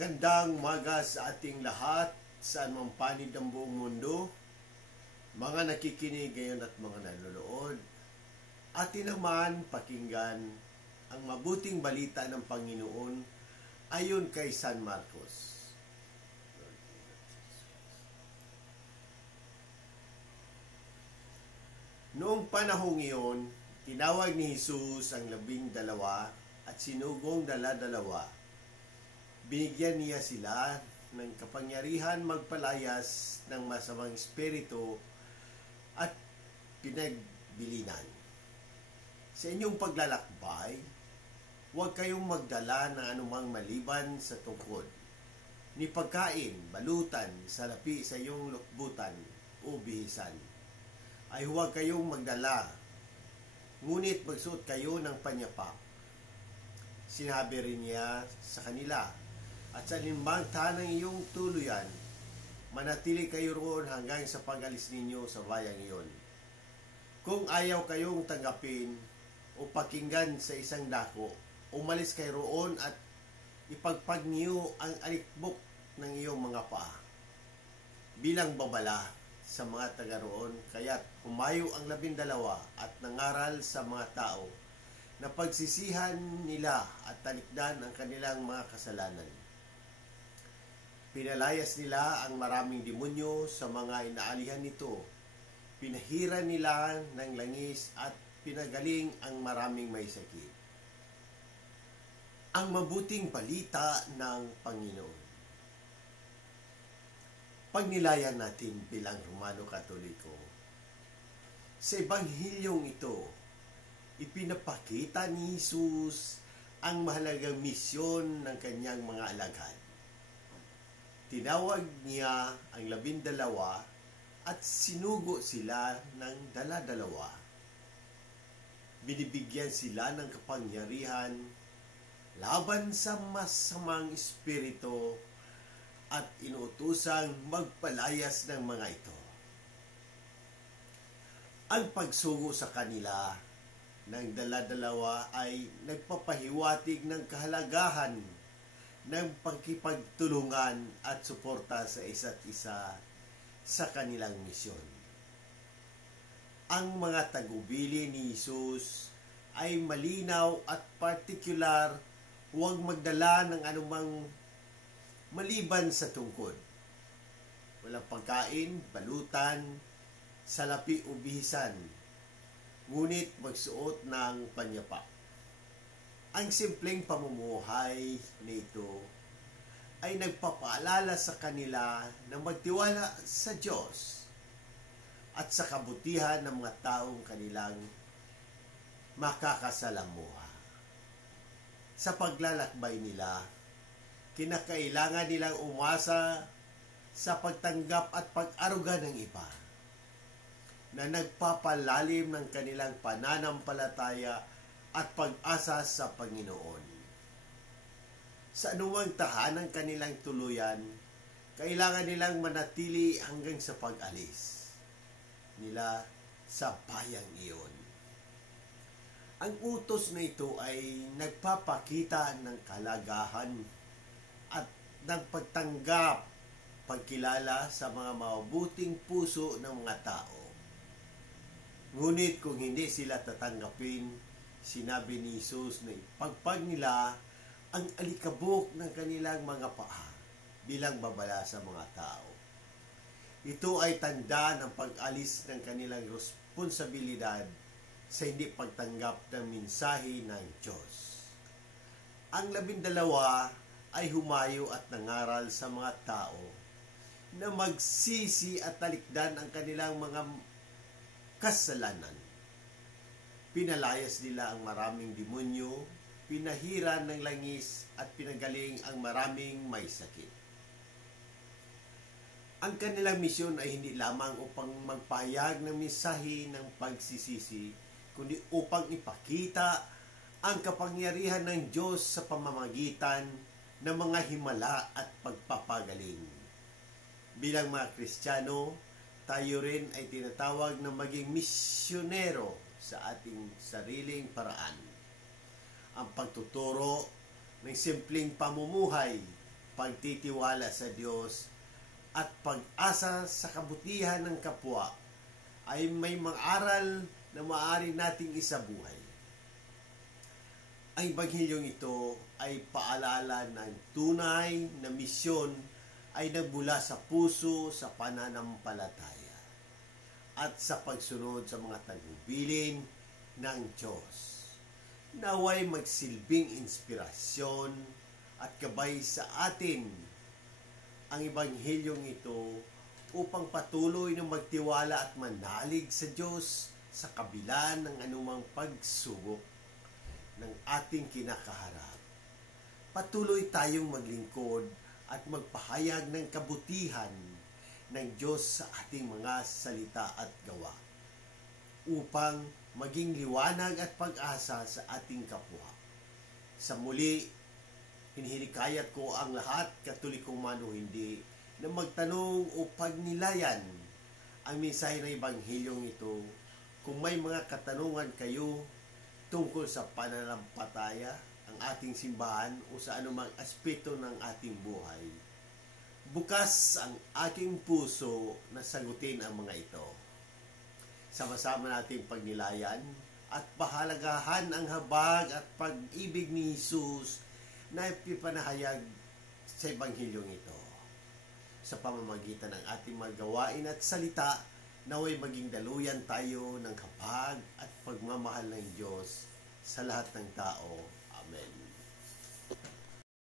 Magandang umaga sa ating lahat, saan mang panig ng buong mundo, mga nakikinig ngayon at mga nanonood. Atin naman pakinggan ang mabuting balita ng Panginoon ayon kay San Marcos. Noong panahong iyon, tinawag ni Jesus ang 12 at sinugong dala-dalawa. Binigyan niya sila ng kapangyarihan magpalayas ng masamang espiritu at pinagbilinan. Sa inyong paglalakbay, huwag kayong magdala ng anumang maliban sa tungkod, ni pagkain, balutan, salapi sa iyong lukbutan o bihisan. Ay huwag kayong magdala, ngunit magsuot kayo ng panyapa. Sinabi rin niya sa kanila, at sa limbang tanang iyong tuluyan, manatili kayo roon hanggang sa pag-alis ninyo sa bayang iyon. Kung ayaw kayong tanggapin o pakinggan sa isang dako, umalis kayo roon at ipagpag niyo ang alikbok ng iyong mga paa. Bilang babala sa mga taga roon, kaya't humayo ang 12 at nangaral sa mga tao na pagsisihan nila at talikdan ang kanilang mga kasalanan. Pinalayas nila ang maraming demonyo sa mga inaalihan nito. Pinahira nila ng langis at pinagaling ang maraming may sakit. Ang mabuting balita ng Panginoon. Pagnilayan natin bilang Romano Katoliko, sa Ebanghilyong ito, ipinapakita ni Jesus ang mahalagang misyon ng kanyang mga alagad. Tinawag niya ang 12 at sinugo sila ng dala-dalawa. Binibigyan sila ng kapangyarihan laban sa masamang espiritu at inuutusang magpalayas ng mga ito. Ang pagsugo sa kanila ng dala-dalawa ay nagpapahiwatig ng kahalagahan ng pagkipagtulungan at suporta sa isa't isa sa kanilang misyon. Ang mga tagubili ni Jesus ay malinaw at partikular, huwag magdala ng anumang maliban sa tungkod. Walang pagkain, balutan, salapi o bihisan, ngunit magsuot ng panyapa. Ang simpleng pamumuhay nito ay nagpapaalala sa kanila na magtiwala sa Diyos at sa kabutihan ng mga taong kanilang makakasalamuha. Sa paglalakbay nila, kinakailangan nilang umasa sa pagtanggap at pag-aruga ng iba na nagpapalalim ng kanilang pananampalataya at pag-asa sa Panginoon. Sa anumang tahanang kanilang tuluyan, kailangan nilang manatili hanggang sa pag-alis nila sa bayang iyon. Ang utos na ito ay nagpapakita ng kalagahan at ng pagtanggap, pagkilala sa mga mabuting puso ng mga tao. Ngunit kung hindi sila tatanggapin, sinabi ni Jesus na ipagpag nila ang alikabok ng kanilang mga paa bilang babala sa mga tao. Ito ay tanda ng pag-alis ng kanilang responsibilidad sa hindi pagtanggap ng mensahe ng Diyos. Ang 12 ay humayo at nangaral sa mga tao na magsisi at talikdan ang kanilang mga kasalanan. Pinalayas nila ang maraming demonyo, pinahira ng langis at pinagaling ang maraming may sakit. Ang kanilang misyon ay hindi lamang upang magpahayag ng mensahe ng pagsisisi, kundi upang ipakita ang kapangyarihan ng Diyos sa pamamagitan ng mga himala at pagpapagaling. Bilang mga Kristiyano, tayo rin ay tinatawag na maging misyonero sa ating sariling paraan. Ang pagtuturo ng simpleng pamumuhay, pagtitiwala sa Diyos at pag-asa sa kabutihan ng kapwa ay may mga aral na maaari nating isabuhay. Ang Ebanghilyong ito ay paalala ng tunay na misyon ay nagmula sa puso sa pananampalataya at sa pagsunod sa mga tagubilin ng Diyos. Naway magsilbing inspirasyon at gabay sa atin ang Ebanghilyong ito upang patuloy na magtiwala at manalig sa Diyos sa kabila ng anumang pagsubok ng ating kinakaharap. Patuloy tayong maglingkod at magpahayag ng kabutihan ng Diyos sa ating mga salita at gawa upang maging liwanag at pag-asa sa ating kapwa. Sa muli, hinihinikayat ko ang lahat, Katoliko man o hindi, na magtanong o pagnilayan ang mensahe ng Ebanghilyong ito. Kung may mga katanungan kayo tungkol sa pananampalataya, ang ating simbahan o sa anumang aspeto ng ating buhay, bukas ang aking puso na sagutin ang mga ito. Sama-sama nating pagnilayan at pahalagahan ang habag at pag-ibig ni Jesus na ipipanahayag sa Ebanghilyong ito. Sa pamamagitan ng ating mga gawain at salita, naway maging daluyan tayo ng habag at pagmamahal ng Diyos sa lahat ng tao. Amen.